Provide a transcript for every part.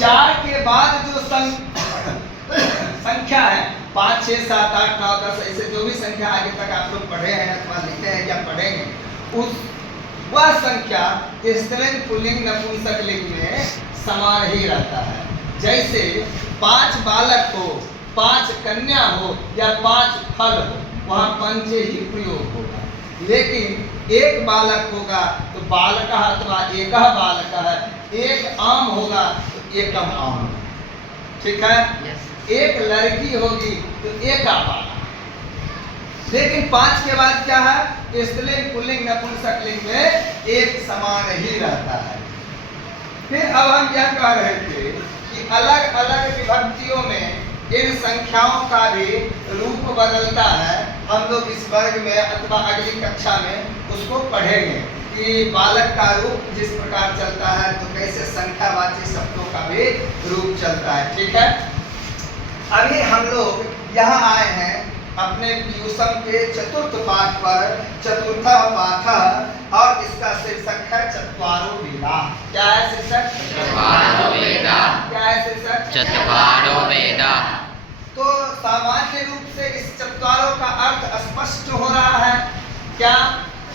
4 के बाद जो संख्या है 5, 6, 7, 8, 9, 10 ऐसे जो भी संख्या आगे तक आप लोग पढ़े हैं अथवा लिखे हैं या पढ़ेंगे, उस वह संख्या स्त्रीलिंग पुल्लिंग नपुंसकलिंग में समान ही रहता है। जैसे 5 बालक हो, 5 कन्या हो या 5 फल हो, वहाँ पंच ही प्रयोग होगा। लेकिन एक बालक होगा तो बालक अथवा एक बालक है, एक आम होगा तो एकम आम, ठीक है। एक लड़की होगी तो एक बालक। लेकिन 5 के बाद क्या है, स्त्रीलिंग पुल्लिंग नपुंसकलिंग में एक समान ही रहता है। फिर अब हम यह कह रहे थे कि अलग अलग विभक्तियों में इन संख्याओं का भी रूप बदलता है। हम लोग इस वर्ग में अथवा अगली कक्षा में उसको पढ़ेंगे कि बालक का रूप जिस प्रकार चलता है तो कैसे संख्यावाची शब्दों का भी रूप चलता है, ठीक है। अभी हम लोग यहाँ आए हैं अपने पीयूषम के चतुर्थ पाठ पर, चतुर्थ पाठ, और इसका शीर्षक है चत्वारो वेदा। क्या है शीर्षक? चत्वारो वेदा। क्या है शीर्षक? चत्वारो वेदा। तो सामान्य रूप से इस चत्वारो का अर्थ स्पष्ट हो रहा है, क्या?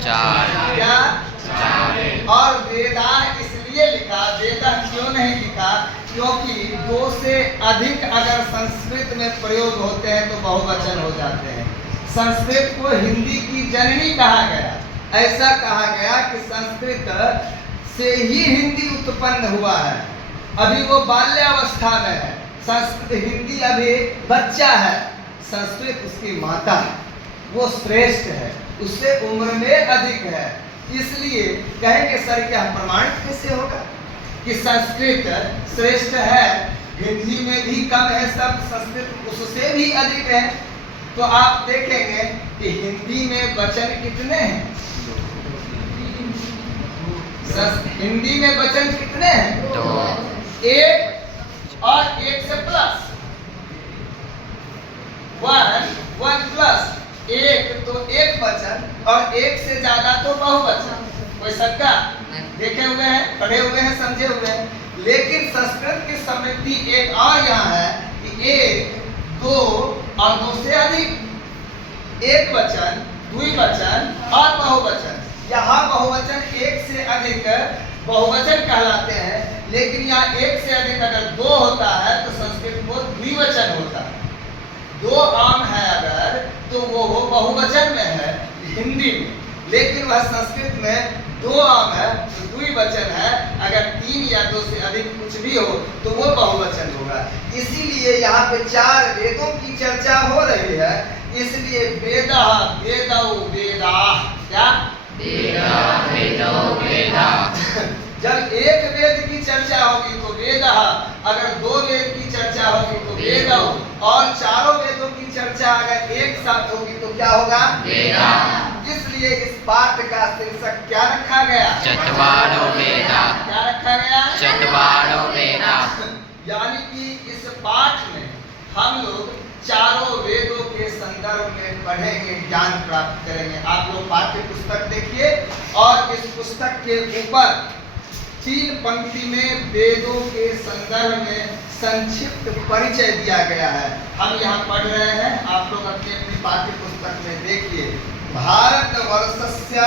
4। क्या? 4। और वेदा इसलिए लिखा, वेदा क्यों नहीं लिखा? क्योंकि 2 से अधिक अगर संस्कृत में प्रयोग होते हैं तो बहुवचन हो जाते हैं। संस्कृत को हिंदी की जननी कहा गया। ऐसा कहा गया कि संस्कृत से ही हिंदी उत्पन्न हुआ है। अभी वो बाल्यावस्था में है, संस्कृत हिंदी अभी बच्चा है, संस्कृत उसकी माता है, वो श्रेष्ठ है, उससे उम्र में अधिक है। इसलिए कहेंगे सर क्या प्रमाणित कैसे होगा कि संस्कृत श्रेष्ठ है, हिंदी में भी कम है सब, संस्कृत उससे भी अधिक है। तो आप देखेंगे कि हिंदी में वचन कितने हैं? हिंदी में वचन कितने हैं? 2। एक और एक से प्लस 1 प्लस एक, तो एक वचन, और एक से ज्यादा तो बहुवचन। कोई शंका? देखे हुए हैं, पढ़े हुए हैं, समझे हुए हैं। लेकिन संस्कृत की समृद्धि एक और यहाँ है कि 1, 2 और 2 से अधिक, एक वचन, द्विवचन और बहुवचन। यहाँ बहुवचन एक से अधिक बहुवचन कहलाते हैं, लेकिन यहाँ एक से अधिक अगर 2 होता है तो संस्कृत को द्विवचन होता है। 2 आम है अगर तो वो बहुवचन में है हिंदी में, लेकिन वह संस्कृत में 2 आम है तो द्विवचन है। अगर 3 या 2 से अधिक कुछ भी हो तो वो बहुवचन होगा। इसीलिए यहाँ पे 4 वेदों की चर्चा हो रही है, इसलिए वेदा वेदौ वेदा। क्या? वेदा वेदो वेदा। जब एक वेद की चर्चा होगी तो वेदा, अगर 2 वेद की चर्चा होगी तो वेदौ, और चारों वेदों की चर्चा अगर एक साथ होगी तो क्या होगा? वेदा। इसलिए इस पाठ का शीर्षक क्या रखा गया? चत्वारो वेदा। क्या रखा गया? चत्वारो वेदा। यानी कि इस पाठ में हम लोग चारों वेदों के संदर्भ में पढ़ेंगे, ज्ञान प्राप्त करेंगे। आप लोग पाठ्य पुस्तक देखिए और इस पुस्तक के ऊपर 3 पंक्ति में वेदों के संदर्भ में संक्षिप्त परिचय दिया गया है। हम यहाँ पढ़ रहे हैं, आप लोग अपनी अपनी पाठ्य पुस्तक में देखिए। भारतवर्षस्य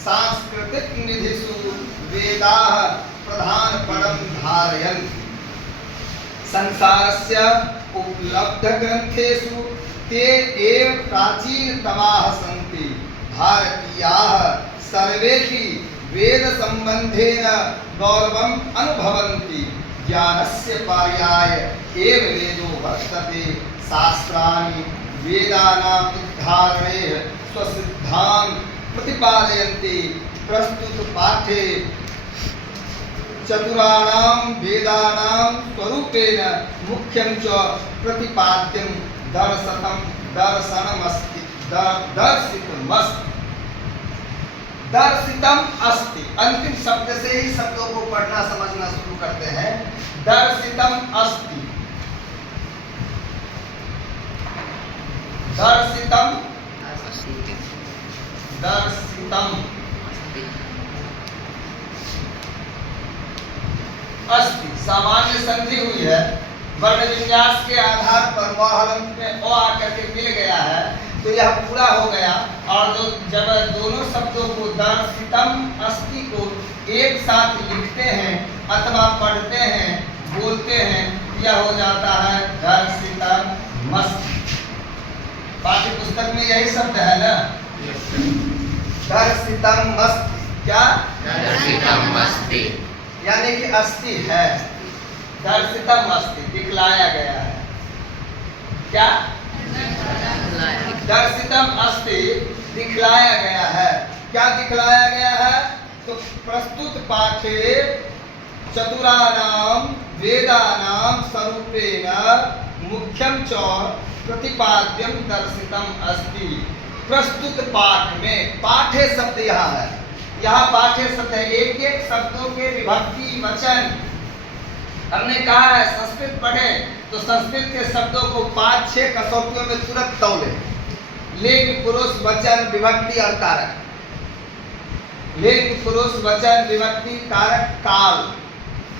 सांस्कृतिक निधिषु वेदाः प्रधान पदं धारयन्ति। संसारस्य उपलब्ध ग्रंथेषु ते एव प्राचीनतमाः सन्ति। भारतीयाः सर्वेपि वेद संबंधेन गौरवम् अनुभवन्ति। ज्ञानस्य पर्याय एव वेदो वर्तते। शास्त्राणि वेदानाम् उद्धारणे स्वसिद्धान् प्रतिपादयन्ति। प्रस्तुत पाठे चतुराणां वेदानां स्वरूपेण मुख्यं च प्रतिपाद्यं दर्शनमस्ति। दर्शितम अस्ति। अंतिम शब्द से ही शब्दों को पढ़ना समझना शुरू करते हैं। दर्शितम अस्ति, दर्शितम, दर्शितम अस्ति। सामान्य संधि हुई है, वर्ण विन्यास के आधार पर व हलंत में अ आकर के मिल गया है, तो यह पूरा हो गया। और जो जब दोनों शब्दों को दर्शितम अस्ति को एक साथ लिखते हैं अथवा पढ़ते हैं, बोलते हैं, यह हो जाता है दर्शितम अस्ति। पाठ्य पुस्तक में यही शब्द है ना, दर्शितम अस्ति। क्या? दर्शितम अस्ति, यानी कि अस्ति है, दर्शितम अस्ति, दिखलाया गया है। क्या? दर्शितम अस्ति, दिखलाया गया है। क्या दिखलाया गया है? तो प्रस्तुत पाठे चतुरानाम वेदानाम स्वरूपेण मुख्यम च प्रतिपाद्यम दर्शितम अस्ति। प्रस्तुत पाठ में, पाठे शब्द यहाँ है, यहाँ पाठे शब्द है, एक एक शब्दों के विभक्ति वचन। हमने कहा है संस्कृत पढ़े तो संस्कृत के शब्दों को 5-6 कसौटियों में तुरंत तौले। लिंग, पुरुष, वचन, विभक्ति और कारक। लिंग, पुरुष, वचन, विभक्ति, कारक, काल।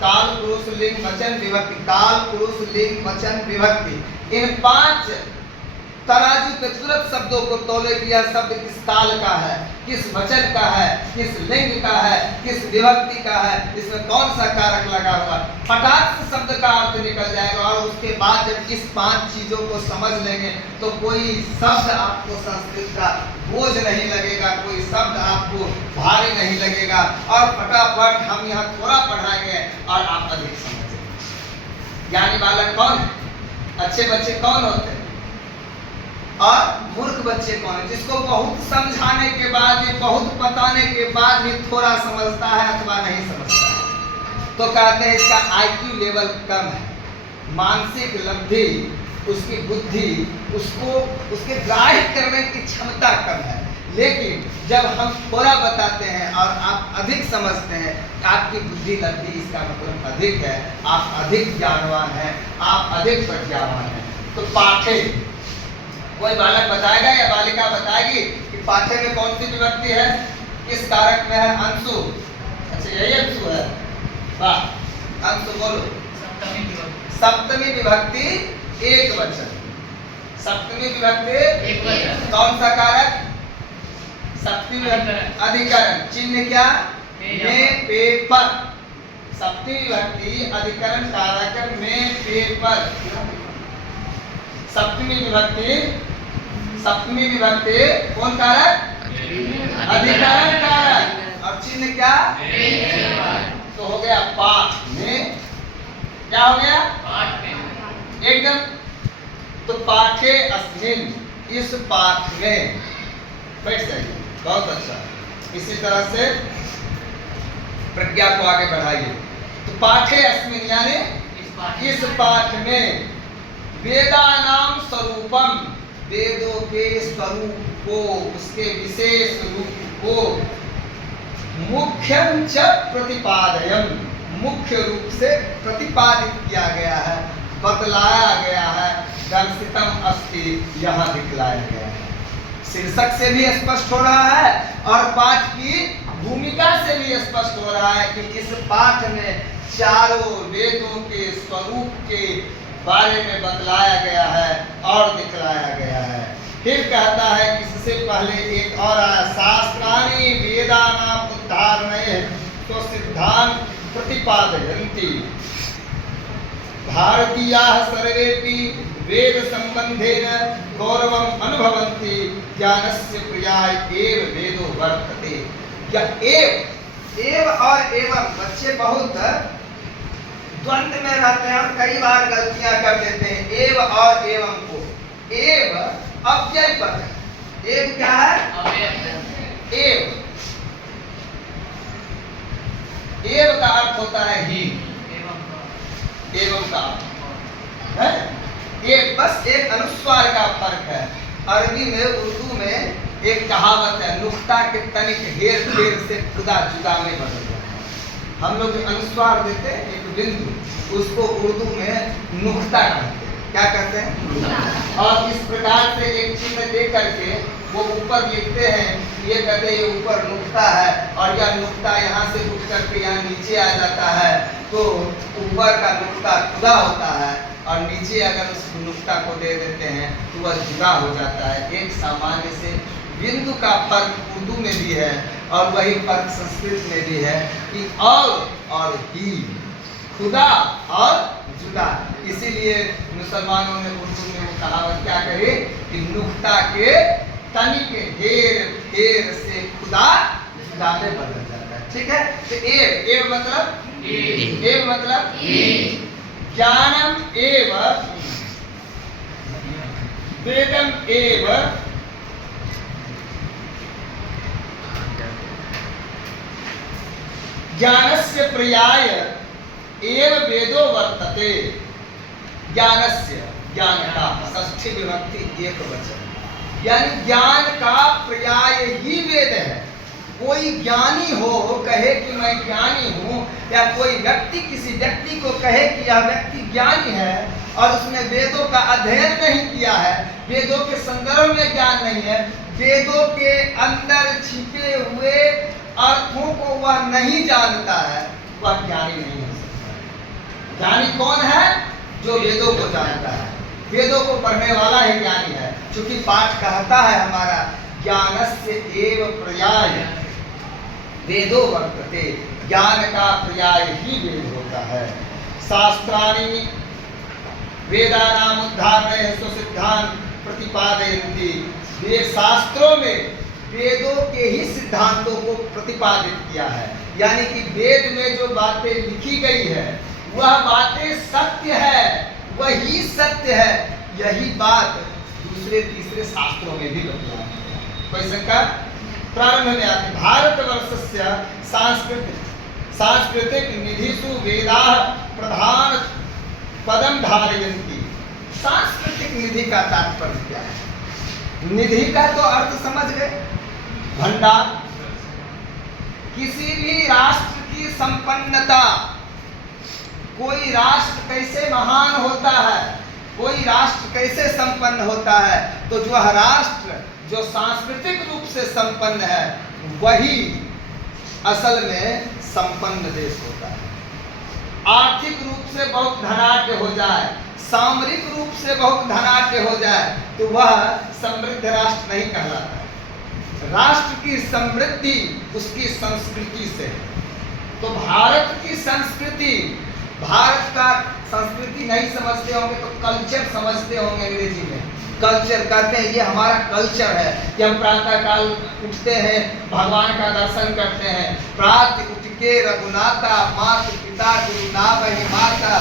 काल, पुरुष, लिंग, वचन, विभक्ति। काल, पुरुष, लिंग, वचन, विभक्ति। इन 5 तराजू पे तुरंत शब्दों को तौले कि यह शब्द किस काल का है, किस वचन का है, किस लिंग का है, किस विभक्ति का है, इसमें कौन सा कारक लगा हुआ। फटाक से शब्द का अर्थ निकल जाएगा। और उसके बाद जब इस 5 चीजों को समझ लेंगे तो कोई शब्द आपको संस्कृत का बोझ नहीं लगेगा, कोई शब्द आपको भारी नहीं लगेगा, और फटाफट हम यहाँ थोड़ा पढ़ाएंगे और आप अधिक समझेंगे। यानी बालक कौन है? अच्छे बच्चे कौन होते हैं और मूर्ख बच्चे कौन है? जिसको बहुत समझाने के बाद भी, बहुत बताने के बाद भी थोड़ा समझता है अथवा नहीं समझता है, तो कहते हैं इसका IQ लेवल कम है, मानसिक लब्धि, उसकी बुद्धि, उसको उसके ग्राह्य करने की क्षमता कम है। लेकिन जब हम थोड़ा बताते हैं और आप अधिक समझते हैं, आपकी बुद्धि लब्धि, इसका मतलब अधिक है, आप अधिक ज्ञानवान हैं, आप अधिक प्रज्ञावान हैं। तो पाठे, कोई बालक बताएगा या बालिका बताएगी कि पाठे में कौन सी विभक्ति है, किस कारक में है? अंशु। अच्छा, यही अंशु है, वाह, अंशु बोलो। सप्तमी विभक्ति एक वचन। सप्तमी विभक्ति एक वचन। कौन सा कारक? सप्तमी अधिकरण। चिन्ह क्या? में, पे, पर। सप्तमी विभक्ति अधिकरण कारक में, पे, पर। सप्तमी विभक्ति कौन कारक? अधिकरण कारक। और चिन्ह क्या? तो हो गया पाठ में। क्या हो गया? पाठ में। एकदम। तो पाठे अस्मिन, इस पाठ में। बैठ जाइए, बहुत अच्छा। इसी तरह से प्रज्ञा को आगे बढ़ाइए। तो पाठे अस्मिन यानी इस पाठ में वेदानाम स्वरूपम, वेदों के स्वरूप को, उसके विशेष रूप को, मुख्यम च प्रतिपादयम, मुख्य रूप से प्रतिपादित किया गया है, बतलाया गया है। दर्शितम अस्ति, यहाँ दिखलाया गया है। शीर्षक से भी स्पष्ट हो रहा है और पाठ की भूमिका से भी स्पष्ट हो रहा है कि इस पाठ में चारों वेदों के स्वरूप के बारे में बतलाया गया है और दिखलाया गया है। फिर कहता है कि इससे पहले एक और आया, शास्त्राणि वेदानाम उद्धारणये तो सिद्धांत प्रतिपादयन्ति भारतीयाः सर्वेपि वेद संबंधेन गौरवम अनुभवन्ति ज्ञानस्य प्रियाय एव वेदो वर्तते। या एव और एवं, बच्चे बहुत द्वंद में रहते हैं और कई बार गलतियां कर देते हैं एव और एवं को। एव अव्यय पद है। एव क्या है? एव। एव का अर्थ होता है ही, एवं का है एक, बस एक अनुस्वार का फर्क है। अरबी में, उर्दू में एक कहावत है, नुक्ता के तनिक हेर फेर से खुदा जुदा में बदल जाता है। हम लोग जो अनुस्वार देते हैं एक बिंदु, उसको उर्दू में नुक्ता कहते हैं। क्या कहते हैं? और इस प्रकार से एक चिन्ह दे करके वो ऊपर लिखते हैं, ये कहते हैं ये ऊपर नुक्ता है और यह नुक्ता यहाँ से उठ करके यहाँ नीचे आ जाता है। तो ऊपर का नुक्ता खुदा होता है और नीचे अगर उस नुक्ता को दे देते हैं तो वह जुदा हो जाता है। एक सामान्य से बिंदु का फर्क उर्दू में भी है और वही फर्क संस्कृत में भी है कि और ही, खुदा और जुदा। इसीलिए मुसलमानों ने उर्दू में वो कहावत क्या कही कि नुक्ता के तनिक हेर फेर से खुदा जुदा में बदल जाता है। ठीक है, तो एव मतलब ज्ञानम एव वेदम एव ज्ञानस्य पर्याय एव वेदो वर्तते। ज्ञानस्य, ज्ञान का षष्ठी विभक्ति एक वचन, यानी ज्ञान का पर्याय ही वेद है। कोई ज्ञानी हो कहे कि मैं ज्ञानी हूँ, या कोई व्यक्ति किसी व्यक्ति को कहे कि यह व्यक्ति ज्ञानी है और उसने वेदों का अध्ययन नहीं किया है, वेदों के संदर्भ में ज्ञान नहीं है, वेदों के अंदर छिपे हुए अर्थों को वह नहीं जानता है, वह ज्ञानी नहीं हो सकता। ज्ञानी कौन है? जो वेदों को जानता है, वेदों को पढ़ने वाला ही ज्ञानी है। चूंकि पाठ कहता है हमारा ज्ञानस्य एव पर्याय वेदो वर्तते, ज्ञान का पर्याय ही वेद होता है। शास्त्राणि वेदानाम उद्धारणे स्वसिद्धान प्रतिपादयन्ति। वे शास्त्रों में वेदों के ही सिद्धांतों को प्रतिपादित किया है, यानी कि वेद में जो बातें लिखी गई है वह बातें सत्य है, वही सत्य है। यही बात दूसरे तीसरे शास्त्रों में भी बतलाया है। कोई शंका? प्रारंभ में आते भारतवर्षस्य सांस्कृतिक निधिषु वेदाः प्रधान पदम धारयन्ति। सांस्कृतिक निधि का तात्पर्य क्या है? निधि का तो अर्थ समझ गए, भंडार। किसी भी राष्ट्र की संपन्नता, कोई राष्ट्र कैसे महान होता है, कोई राष्ट्र कैसे संपन्न होता है, तो जो राष्ट्र जो सांस्कृतिक रूप से संपन्न है वही असल में संपन्न देश होता है। आर्थिक रूप से बहुत धनाढ्य हो जाए, सामरिक रूप से बहुत धनाढ्य हो जाए तो वह समृद्ध राष्ट्र नहीं कहलाता है। राष्ट्र की समृद्धि उसकी संस्कृति से। तो भारत की संस्कृति, भारत का संस्कृति नहीं समझते होंगे तो कल्चर समझते होंगे अंग्रेजी में। कल्चर कहते हैं ये हमारा कल्चर है कि हम प्रातः काल उठते हैं, भगवान का दर्शन करते हैं, प्रातः उठ के रघुनाथा मात पिता गुरु नाम माता